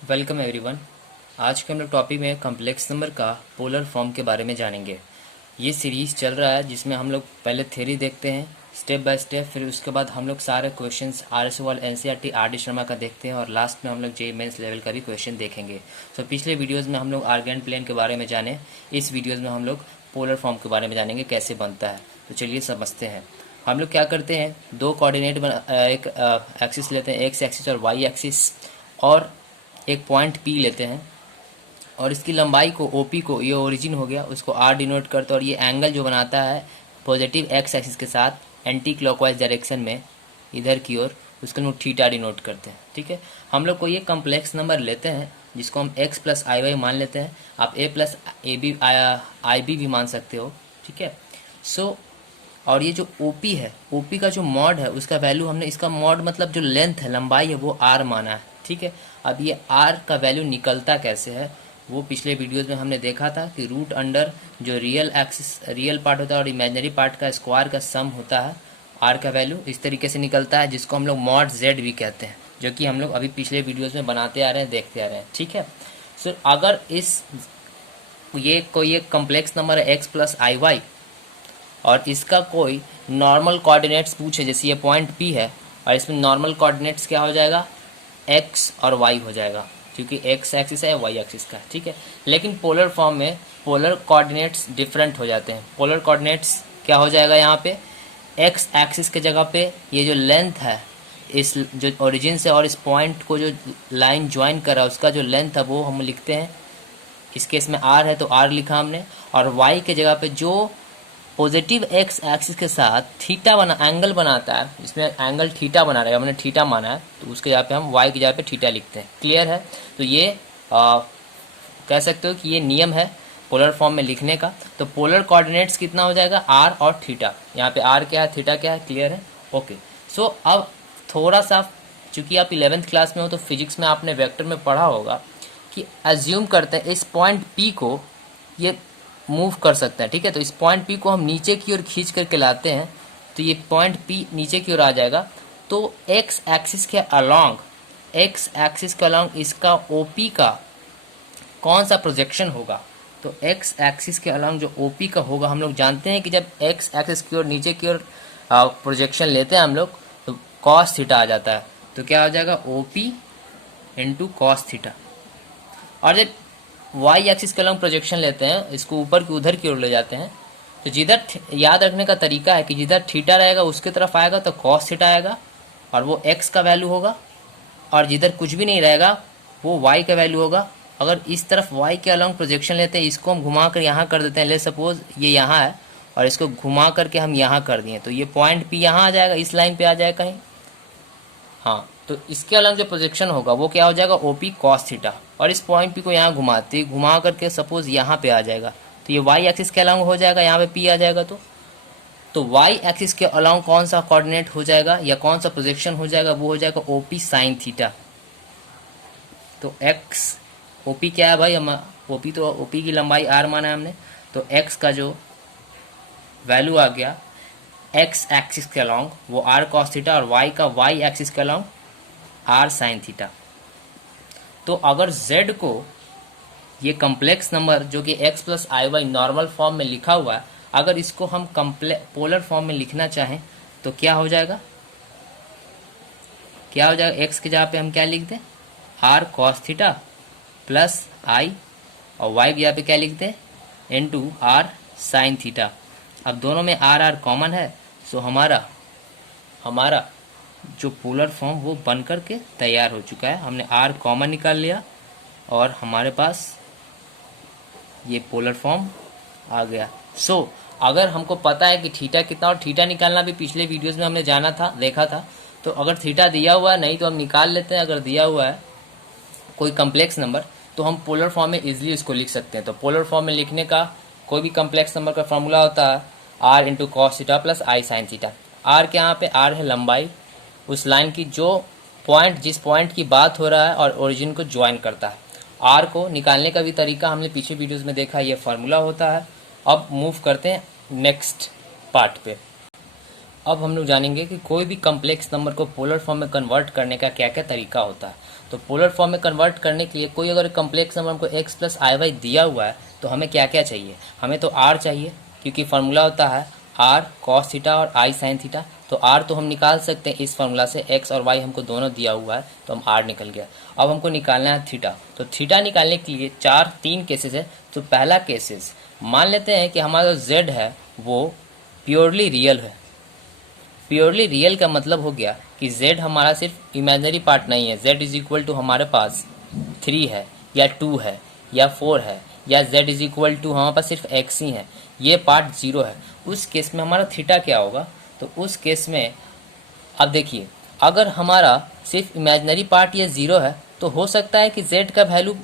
Welcome everyone. आज के हम लोग टॉपिक में कम्प्लेक्स नंबर का पोलर फॉर्म के बारे में जानेंगे। ये सीरीज़ चल रहा है जिसमें हम लोग पहले थ्योरी देखते हैं स्टेप बाय स्टेप, फिर उसके बाद हम लोग सारे questions RSOL NCERT RD Sharma का देखते हैं और लास्ट में हम लोग JEE मेंस लेवल का भी क्वेश्चन देखेंगे। तो पिछले वीडियोज़ में हम लोग आर्गेंट प्लेन के बारे में जाने, इस वीडियोज़ में हम लोग पोलर फॉर्म के बारे में जानेंगे कैसे बनता है। तो चलिए समझते हैं। हम लोग क्या करते हैं, दो कोऑर्डिनेट एक एक्सिस लेते हैं, एक्स एक्सिस और वाई एक्सिस, और एक पॉइंट P लेते हैं और इसकी लंबाई को OP को, ये ओरिजिन हो गया, उसको R डिनोट करते हैं और ये एंगल जो बनाता है पॉजिटिव एक्स एक्सिस के साथ एंटी क्लॉकवाइज डायरेक्शन में इधर की ओर, उसको हम थीटा डिनोट करते हैं। ठीक है, हम लोग को ये कम्प्लेक्स नंबर लेते हैं जिसको हम x प्लस आई वाई मान लेते हैं। आप a प्लस आई बी भी मान सकते हो। ठीक है, और ये जो OP है, OP का जो मॉड है उसका वैल्यू हमने, इसका मॉड मतलब जो लेंथ है, लंबाई है, वो R माना है। ठीक है, अब ये R का वैल्यू निकलता कैसे है वो पिछले वीडियोस में हमने देखा था कि रूट अंडर जो रियल एक्सिस, रियल पार्ट होता है और इमेजिनरी पार्ट का स्क्वायर का सम होता है, R का वैल्यू इस तरीके से निकलता है जिसको हम लोग मॉड Z भी कहते हैं, जो कि हम लोग अभी पिछले वीडियोज़ में बनाते आ रहे हैं, देखते आ रहे हैं। ठीक है, सो अगर ये कोई एक कम्प्लेक्स नंबर है x प्लस आई वाई और इसका कोई नॉर्मल कोऑर्डिनेट्स पूछे, जैसे ये पॉइंट P है और इसमें नॉर्मल कोऑर्डिनेट्स क्या हो जाएगा, x और y हो जाएगा, क्योंकि x एक्सिस है, y एक्सिस का। ठीक है, लेकिन पोलर फॉर्म में पोलर कोऑर्डिनेट्स डिफरेंट हो जाते हैं। पोलर कोऑर्डिनेट्स क्या हो जाएगा, यहाँ पे x एक्सिस के जगह पे ये जो लेंथ है, इस जो ओरिजिन से और इस पॉइंट को जो लाइन ज्वाइन करा उसका जो लेंथ है वो हम लिखते हैं, इस केस में r है तो r लिखा हमने, और y के जगह पे जो पॉजिटिव एक्स एक्सिस के साथ थीटा एंगल बनाता है, इसमें एंगल थीटा बना रहेगा, हमने थीटा माना है तो उसके जगह पे हम y की जगह पे थीटा लिखते हैं। क्लियर है? तो ये कह सकते हो कि ये नियम है पोलर फॉर्म में लिखने का। तो पोलर कोऑर्डिनेट्स कितना हो जाएगा, r और थीटा। यहाँ पे r क्या है, थीटा क्या है, क्लियर है? ओके, सो अब थोड़ा सा, चूंकि आप 11th क्लास में हो तो फिजिक्स में आपने वेक्टर में पढ़ा होगा कि एज्यूम करते हैं इस पॉइंट P को ये मूव कर सकते हैं। ठीक है, तो इस पॉइंट P को हम नीचे की ओर खींच करके लाते हैं तो ये पॉइंट P नीचे की ओर आ जाएगा। तो x एक्सिस के अलोंग इसका OP का कौन सा प्रोजेक्शन होगा, तो x एक्सिस के अलोंग जो OP का होगा, हम लोग जानते हैं कि जब x एक्सिस की ओर नीचे की ओर प्रोजेक्शन लेते हैं हम लोग तो cos थीटा आ जाता है। तो क्या हो जाएगा, OP इंटू कॉस थीटा। और जब वाई एक्सिस के अलॉन्ग प्रोजेक्शन लेते हैं, इसको ऊपर की उधर की ओर ले जाते हैं, तो जिधर याद रखने का तरीका है कि जिधर थीटा रहेगा उसके तरफ आएगा तो कॉस थीटा आएगा और वो एक्स का वैल्यू होगा, और जिधर कुछ भी नहीं रहेगा वो वाई का वैल्यू होगा। अगर इस तरफ वाई के अलॉन्ग प्रोजेक्शन लेते हैं, इसको हम घुमा कर यहाँ कर देते हैं, ले सपोज ये यहाँ है और इसको घुमा करके हम यहाँ कर दिए, तो ये पॉइंट P यहाँ आ जाएगा, इस लाइन पे आ जाएगा कहीं। हाँ, तो इसके अलग जो प्रोजेक्शन होगा वो क्या हो जाएगा, OP cos थीटा, और इस पॉइंट P को यहाँ घुमा करके सपोज यहाँ पे आ जाएगा, तो ये y एक्सिस के अलॉन्ग हो जाएगा, यहाँ पे P आ जाएगा। तो y एक्सिस के अलॉन्ग कौन सा कोऑर्डिनेट हो जाएगा या कौन सा प्रोजेक्शन हो जाएगा, वो हो जाएगा OP sin थीटा। तो x OP क्या है भाई, हम OP तो OP की लंबाई r माना है हमने, तो x का जो वैल्यू आ गया x एक्सिस के अलॉन्ग वो r cos थीटा, और y का y एक्सिस के अलॉन्ग r sin थीटा। तो अगर z को, ये कम्प्लेक्स नंबर जो कि x प्लस आई वाई नॉर्मल फॉर्म में लिखा हुआ है, अगर इसको हम पोलर फॉर्म में लिखना चाहें तो क्या हो जाएगा, x के जगह पे हम क्या लिख दें, r cos theta plus i, और y की जगह पे क्या लिखते हैं, इनटू r sin थीटा। अब दोनों में r कॉमन है, सो हमारा जो पोलर फॉर्म वो बन कर के तैयार हो चुका है। हमने r कॉमन निकाल लिया और हमारे पास ये पोलर फॉर्म आ गया। अगर हमको पता है कि थीटा कितना, और थीटा निकालना भी पिछले वीडियोस में हमने देखा था, तो अगर थीटा दिया हुआ है, नहीं तो हम निकाल लेते हैं। अगर दिया हुआ है कोई कम्प्लेक्स नंबर तो हम पोलर फॉर्म में इजीली इसको लिख सकते हैं। तो पोलर फॉर्म में लिखने का कोई भी कम्प्लेक्स नंबर का फॉर्मूला होता है r into cos theta plus i sine theta. r के यहाँ पे r है लंबाई उस लाइन की जो जिस पॉइंट की बात हो रहा है और ओरिजिन को ज्वाइन करता है। r को निकालने का भी तरीका हमने पीछे वीडियोस में देखा, ये फार्मूला होता है। अब मूव करते हैं नेक्स्ट पार्ट पे। अब हम लोग जानेंगे कि कोई भी कम्प्लेक्स नंबर को पोलर फॉर्म में कन्वर्ट करने का क्या क्या तरीका होता है। तो पोलर फॉर्म में कन्वर्ट करने के लिए कोई अगर कम्प्लेक्स नंबर हमको x प्लस आई वाई दिया हुआ है तो हमें क्या क्या चाहिए, हमें तो r चाहिए, क्योंकि फार्मूला होता है r cos थीटा और i sin थीटा। तो r तो हम निकाल सकते हैं इस फार्मूला से, x और y हमको दोनों दिया हुआ है तो हम r निकल गया। अब हमको निकालना है थीटा। तो थीटा निकालने के लिए तीन केसेस है। तो पहला केसेस मान लेते हैं कि हमारा जो z है वो प्योरली रियल है। प्योरली रियल का मतलब हो गया कि z हमारा सिर्फ इमेजिनरी पार्ट नहीं है। z इज इक्वल टू हमारे पास 3 है या 2 है या 4 है या z इज इक्वल टू हमारे पास सिर्फ x ही है, ये पार्ट 0 है। उस केस में हमारा थीटा क्या होगा, तो उस केस में अब देखिए, अगर हमारा सिर्फ इमेजिनरी पार्ट ये 0 है तो हो सकता है कि z का वैल्यू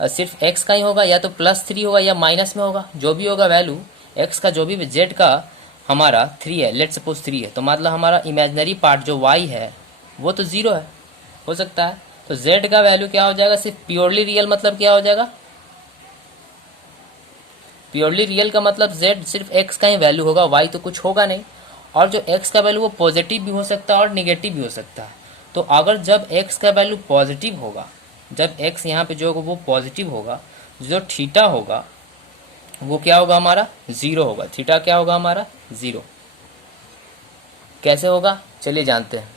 सिर्फ x का ही होगा, या तो +3 होगा या माइनस में होगा, जो भी होगा वैल्यू x का, जो भी z का हमारा 3 है, लेट सपोज 3 है, तो मतलब हमारा इमेजिनरी पार्ट जो y है वो तो 0 है, हो सकता है। तो z का वैल्यू क्या हो जाएगा, सिर्फ प्योरली रियल मतलब क्या हो जाएगा, प्योरली रियल का मतलब z सिर्फ x का ही वैल्यू होगा, y तो कुछ होगा नहीं। और जो x का वैल्यू वो पॉजिटिव भी हो सकता है और निगेटिव भी हो सकता है। तो अगर जब x का वैल्यू पॉजिटिव होगा, जब x यहाँ पे जो होगा वो पॉजिटिव होगा, जो थीटा होगा वो क्या होगा, हमारा 0 होगा। थीटा क्या होगा हमारा 0। कैसे होगा चलिए जानते हैं।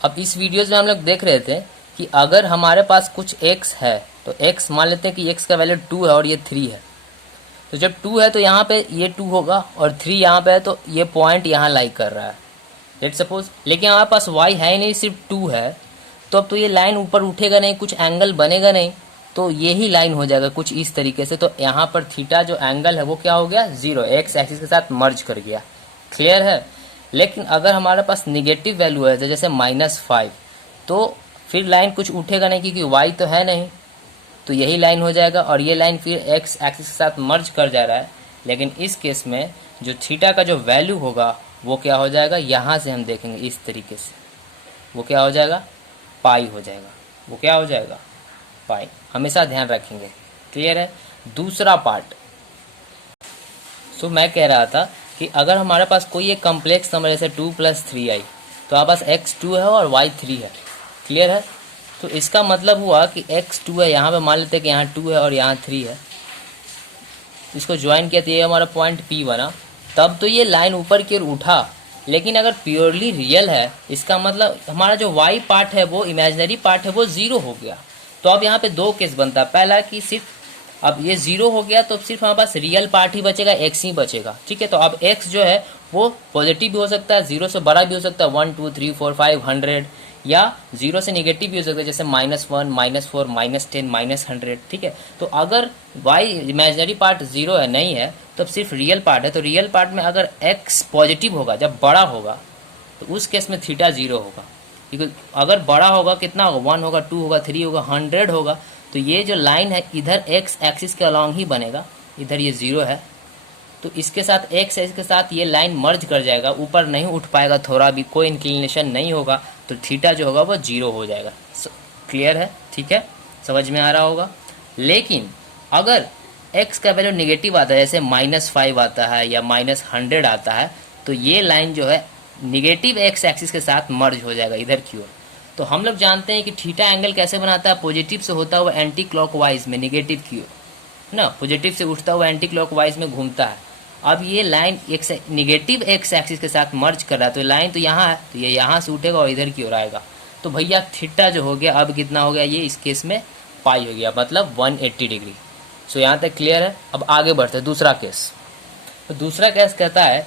अब इस वीडियोस में हम लोग देख रहे थे कि अगर हमारे पास कुछ x है तो x मान लेते हैं कि x का वैल्यू 2 है और ये 3 है। तो जब 2 है तो यहाँ पे ये 2 होगा और 3 यहाँ पे है तो ये पॉइंट यहाँ लाई कर रहा है, लेट सपोज। लेकिन हमारे पास y है ही नहीं, सिर्फ 2 है, तो अब तो ये लाइन ऊपर उठेगा नहीं, कुछ एंगल बनेगा नहीं, तो यही लाइन हो जाएगा कुछ इस तरीके से। तो यहाँ पर थीटा जो एंगल है वो क्या हो गया 0, x एक्सिस के साथ मर्ज कर गया। क्लियर है। लेकिन अगर हमारे पास निगेटिव वैल्यू है जैसे -5, तो फिर लाइन कुछ उठेगा नहीं क्योंकि y तो है नहीं, तो यही लाइन हो जाएगा और ये लाइन फिर x एक्सिस के साथ मर्ज कर जा रहा है। लेकिन इस केस में जो थीटा का जो वैल्यू होगा वो क्या हो जाएगा, यहाँ से हम देखेंगे इस तरीके से, वो क्या हो जाएगा, पाई हो जाएगा। वो क्या हो जाएगा, पाई। हमेशा ध्यान रखेंगे। क्लियर है। दूसरा पार्ट, सो मैं कह रहा था कि अगर हमारे पास कोई एक कम्प्लेक्स नंबर जैसे 2 + 3i, तो हमारे पास x 2 है और y 3 है। क्लियर है। तो इसका मतलब हुआ कि x 2 है, यहाँ पे मान लेते हैं कि यहाँ 2 है और यहाँ 3 है, इसको ज्वाइन किया तो ये हमारा पॉइंट P बना, तब तो ये लाइन ऊपर की ओर उठा। लेकिन अगर प्योरली रियल है, इसका मतलब हमारा जो y पार्ट है वो इमेजिनरी पार्ट है वो 0 हो गया। तो अब यहाँ पे दो केस बनता है। पहला कि सिर्फ अब ये 0 हो गया तो सिर्फ हमारे पास रियल पार्ट ही बचेगा, x ही बचेगा। ठीक है। तो अब x जो है वो पॉजिटिव भी हो सकता है, 0 से बड़ा भी हो सकता है, 1 2 3 4 5 100, या 0 से निगेटिव भी हो सकता है जैसे -1 -4 -10 -100। ठीक है। तो अगर y इमेजिनरी पार्ट 0 है, नहीं है, तब सिर्फ रियल पार्ट है। तो रियल पार्ट में अगर x पॉजिटिव होगा, जब बड़ा होगा, तो उस केस में थीटा 0 होगा। क्योंकि अगर बड़ा होगा कितना होगा, 1 होगा, 2 होगा, 3 होगा, 100 होगा, तो ये जो लाइन है इधर x एक्सिस के अलॉन्ग ही बनेगा, इधर ये 0 है तो इसके साथ x एक्सिस के साथ ये लाइन मर्ज कर जाएगा, ऊपर नहीं उठ पाएगा, थोड़ा भी कोई इंक्लिनेशन नहीं होगा, तो थीटा जो होगा वो 0 हो जाएगा। क्लियर है। ठीक है, समझ में आ रहा होगा। लेकिन अगर x का वैल्यू निगेटिव आता है, जैसे -5 आता है या -100 आता है, तो ये लाइन जो है निगेटिव x एक्सिस के साथ मर्ज हो जाएगा इधर की ओर। तो हम लोग जानते हैं कि थीटा एंगल कैसे बनाता है, पॉजिटिव से होता हुआ एंटी क्लॉकवाइज में निगेटिव की ओर, है ना, पॉजिटिव से उठता हुआ एंटी क्लॉकवाइज में घूमता है। अब ये लाइन एक निगेटिव x एक्सिस के साथ मर्ज कर रहा है, तो लाइन तो यहाँ है, तो ये यहाँ से उठेगा और इधर की ओर आएगा। तो भैया थीटा जो हो गया अब कितना हो गया, ये इस केस में पाई हो गया, मतलब 180 डिग्री। सो यहाँ तक क्लियर है। अब आगे बढ़ते हैं दूसरा केस। तो दूसरा केस कहता है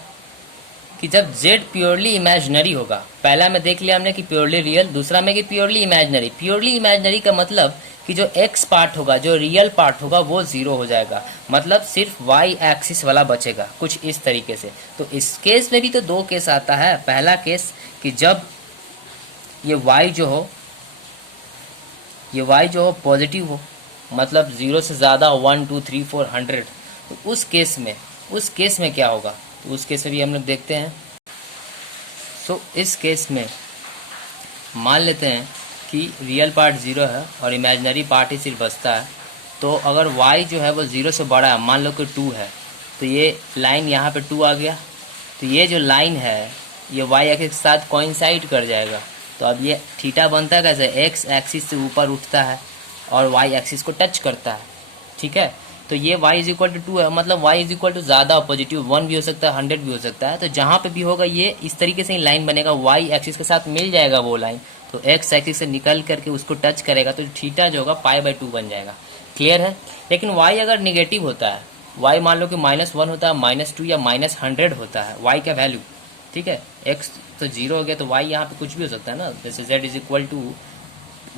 कि जब z प्योरली इमेजिनरी होगा, पहला में देख लिया हमने कि प्योरली रियल, दूसरा में कि प्योरली इमेजिनरी। प्योरली इमेजिनरी का मतलब कि जो x पार्ट होगा, जो रियल पार्ट होगा वो 0 हो जाएगा, मतलब सिर्फ y एक्सिस वाला बचेगा, कुछ इस तरीके से। तो इस केस में भी तो दो केस आता है। पहला केस कि जब ये y जो हो पॉजिटिव हो, मतलब 0 से ज़्यादा, 1 2 3 4 100, तो उस केस में क्या होगा, तो उस केस में भी हम लोग देखते हैं। सो इस केस में मान लेते हैं कि रियल पार्ट 0 है और इमेजिनरी पार्ट ही सिर्फ बचता है। तो अगर y जो है वो 0 से बड़ा है, मान लो कि 2 है, तो ये लाइन यहाँ पे 2 आ गया, तो ये जो लाइन है ये y एक्सिस के साथ कोइंसाइड कर जाएगा, तो अब ये थीटा बनता है कैसे, एक्स एक्सिस से ऊपर उठता है और वाई एक्सिस को टच करता है, ठीक है। तो ये y इज इक्वल टू 2 है, मतलब y इज इक्वल टू ज़्यादा पॉजिटिव 1 भी हो सकता है 100 भी हो सकता है। तो जहाँ पे भी होगा ये इस तरीके से ही लाइन बनेगा, y एक्सिस के साथ मिल जाएगा वो लाइन, तो x एक्सिस से निकल करके उसको टच करेगा तो थीटा जो होगा π/2 बन जाएगा। क्लियर है। लेकिन y अगर निगेटिव होता है, y मान लो कि -1 होता है, -2 या -100 होता है y का वैल्यू, ठीक है, x तो 0 हो गया तो y यहाँ पे कुछ भी हो सकता है ना, जैसे z is equal to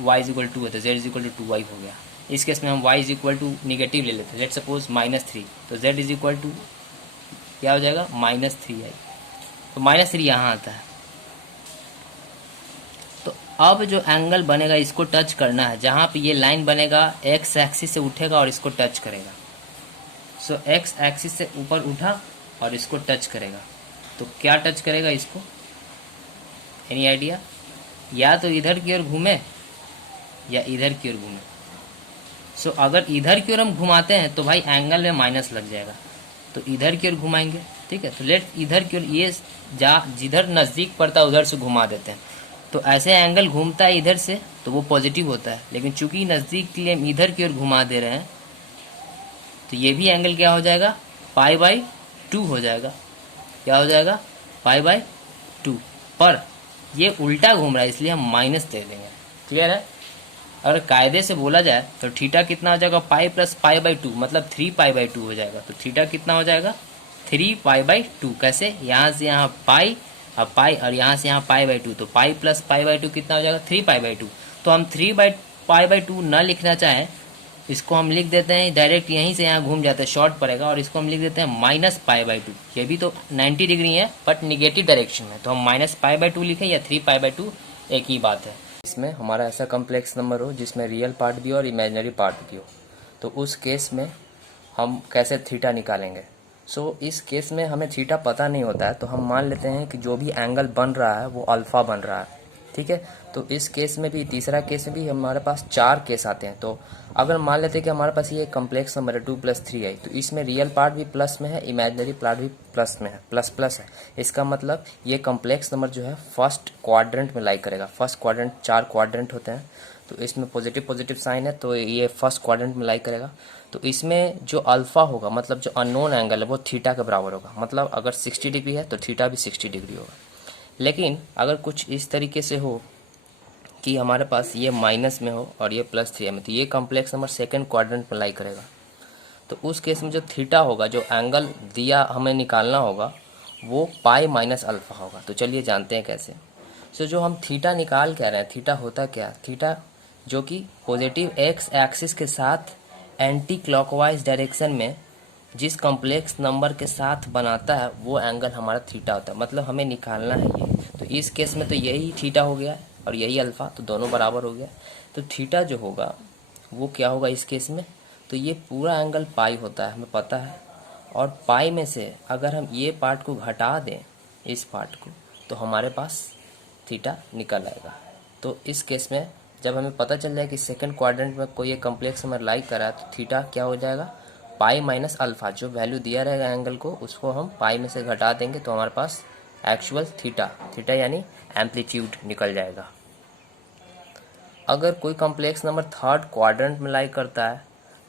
y is equal to है तो z is equal to 2y हो गया। इस केस में हम y is equal to negative ले लेते हैं, लेट सपोज -3, तो z इज इक्वल टू क्या हो जाएगा, -3i, तो -3 यहाँ आता है। तो अब जो एंगल बनेगा इसको टच करना है, जहाँ पे ये लाइन बनेगा x एक्सिस से उठेगा और इसको टच करेगा। सो x एक्सिस से ऊपर उठा और इसको टच करेगा, तो क्या टच करेगा इसको, एनी आइडिया, या तो इधर की ओर घूमे या इधर की ओर घूमे। सो अगर इधर की ओर हम घुमाते हैं तो भाई एंगल में माइनस लग जाएगा, तो इधर की ओर घुमाएंगे, ठीक है। तो लेट इधर की ओर ये जिधर नज़दीक पड़ता है उधर से घुमा देते हैं, तो ऐसे एंगल घूमता है इधर से तो वो पॉजिटिव होता है, लेकिन चूंकि नज़दीक के लिए हम इधर की ओर घुमा दे रहे हैं तो ये भी एंगल क्या हो जाएगा, π/2 हो जाएगा। क्या हो जाएगा, π/2, पर ये उल्टा घूम रहा है इसलिए हम माइनस दे देंगे। क्लियर है। अगर कायदे से बोला जाए तो थीटा कितना हो जाएगा, पाई प्लस π/2, मतलब 3π/2 हो जाएगा। तो थीटा कितना हो जाएगा, 3π/2। कैसे, यहाँ से यहाँ पाई और पाई और यहाँ से यहाँ π/2, तो पाई प्लस π/2 कितना हो जाएगा, 3π/2। तो हम 3π/2 न लिखना चाहें, इसको हम लिख देते हैं डायरेक्ट, यहीं से यहाँ घूम जाते हैं, शॉर्ट पड़ेगा, और इसको हम लिख देते हैं -π/2। ये भी तो 90 डिग्री है बट निगेटिव डायरेक्शन में, तो हम -π/2 लिखें या 3π/2 एक ही बात है। इसमें हमारा ऐसा कम्प्लेक्स नंबर हो जिसमें रियल पार्ट भी हो और इमेजिनरी पार्ट भी हो, तो उस केस में हम कैसे थीटा निकालेंगे। इस केस में हमें थीटा पता नहीं होता है, तो हम मान लेते हैं कि जो भी एंगल बन रहा है वो अल्फ़ा बन रहा है, ठीक है। तो इस केस में भी, तीसरा केस में भी हमारे पास 4 केस आते हैं। तो अगर मान लेते हैं कि हमारे पास ये कम्प्लेक्स नंबर है 2 + 3i, तो इसमें रियल पार्ट भी प्लस में है, इमेजिनरी पार्ट भी प्लस में है, प्लस प्लस है। इसका मतलब ये कम्प्लेक्स नंबर जो है फर्स्ट क्वाड्रेंट में लाई करेगा। फर्स्ट क्वाड्रेंट, 4 क्वाड्रेंट होते हैं, तो इसमें पॉजिटिव पॉजिटिव साइन है, तो ये फर्स्ट क्वाड्रेंट में लाई करेगा। तो इसमें जो अल्फ़ा होगा, मतलब जो अननोन एंगल है, वो थीटा के बराबर होगा। मतलब अगर 60 डिग्री है तो थीटा भी 60 डिग्री होगा। लेकिन अगर कुछ इस तरीके से हो कि हमारे पास ये माइनस में हो और ये +3 में, तो ये कॉम्प्लेक्स नंबर सेकंड क्वाड्रेंट में लाई करेगा। तो उस केस में जो थीटा होगा, जो एंगल दिया हमें निकालना होगा, वो पाई माइनस अल्फ़ा होगा। तो चलिए जानते हैं कैसे। जो हम थीटा निकाल क्या रहे हैं, थीटा होता क्या, थीटा जो कि पॉजिटिव x एक्सिस के साथ एंटी क्लॉकवाइज डायरेक्शन में जिस कॉम्प्लेक्स नंबर के साथ बनाता है वो एंगल हमारा थीटा होता है। मतलब हमें निकालना है ये, तो इस केस में तो यही थीटा हो गया और यही अल्फ़ा, तो दोनों बराबर हो गया। तो थीटा जो होगा वो क्या होगा इस केस में, तो ये पूरा एंगल पाई होता है, हमें पता है। और पाई में से अगर हम ये पार्ट को घटा दें, इस पार्ट को, तो हमारे पास थीटा निकल आएगा। तो इस केस में जब हमें पता चल जाए कि सेकंड क्वाड्रेंट में कोई एक कम्प्लेक्स नंबर लाई कर रहा है, तो थीटा क्या हो जाएगा, पाई माइनस अल्फ़ा। जो वैल्यू दिया रहेगा एंगल को, उसको हम पाई में से घटा देंगे, तो हमारे पास एक्चुअल थीटा यानी एम्पलीट्यूड निकल जाएगा। अगर कोई कॉम्प्लेक्स नंबर थर्ड क्वाड्रेंट में लाई करता है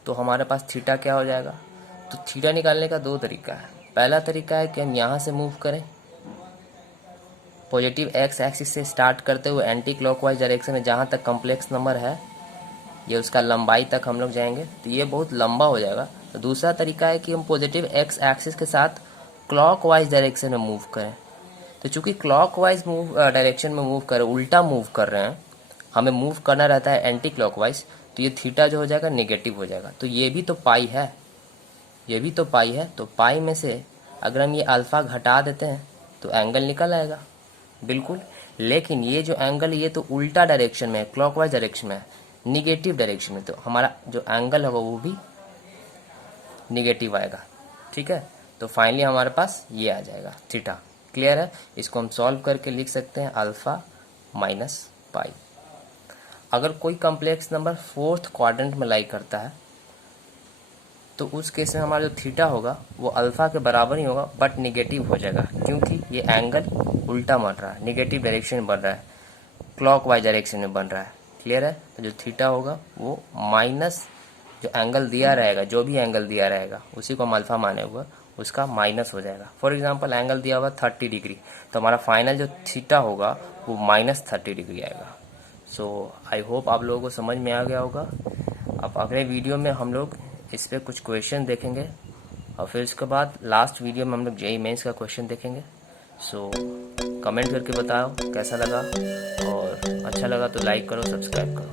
तो हमारे पास थीटा क्या हो जाएगा। तो थीटा निकालने का 2 तरीका है। पहला तरीका है कि हम यहाँ से मूव करें, पॉजिटिव x एक्सिस से स्टार्ट करते हुए एंटी क्लॉकवाइज डायरेक्शन में जहाँ तक कॉम्प्लेक्स नंबर है, ये उसका लंबाई तक हम लोग जाएंगे, तो ये बहुत लंबा हो जाएगा। तो दूसरा तरीका है कि हम पॉजिटिव x एक्सिस के साथ क्लॉकवाइज डायरेक्शन में मूव करें। तो चूंकि क्लॉकवाइज डायरेक्शन में मूव करें, उल्टा मूव कर रहे हैं, हमें मूव करना रहता है एंटी क्लॉकवाइज, तो ये थीटा जो हो जाएगा नेगेटिव हो जाएगा। तो ये भी तो पाई है, ये भी तो पाई है। तो पाई में से अगर हम ये अल्फ़ा घटा देते हैं तो एंगल निकल आएगा बिल्कुल। लेकिन ये जो एंगल, ये तो उल्टा डायरेक्शन में है, क्लॉकवाइज डायरेक्शन में है, निगेटिव डायरेक्शन में, तो हमारा जो एंगल होगा वो भी निगेटिव आएगा, ठीक है। तो फाइनली हमारे पास ये आ जाएगा थीटा। क्लियर है। इसको हम सॉल्व करके लिख सकते हैं अल्फ़ा माइनस पाई। अगर कोई कॉम्प्लेक्स नंबर फोर्थ क्वाड्रेंट में लाई करता है तो उस केस में हमारा जो थीटा होगा वो अल्फ़ा के बराबर ही होगा, बट निगेटिव हो जाएगा, क्योंकि ये एंगल उल्टा बढ़ रहा है, निगेटिव डायरेक्शन बढ़ रहा है। क्लॉकवाइज डायरेक्शन में बन रहा है। क्लियर है? तो जो थीटा होगा वो माइनस जो एंगल दिया रहेगा, जो भी एंगल दिया रहेगा उसी को हम अल्फा माने हुआ, उसका माइनस हो जाएगा। फॉर एग्जांपल एंगल दिया हुआ 30 डिग्री, तो हमारा फाइनल जो थीटा होगा वो -30 डिग्री आएगा। सो आई होप आप लोगों को समझ में आ गया होगा। अब अगले वीडियो में हम लोग इस पर कुछ क्वेश्चन देखेंगे और फिर उसके बाद लास्ट वीडियो में हम लोग जेईई मेंस का क्वेश्चन देखेंगे। सो कमेंट करके बताओ कैसा लगा, और अच्छा लगा तो लाइक करो, सब्सक्राइब करो।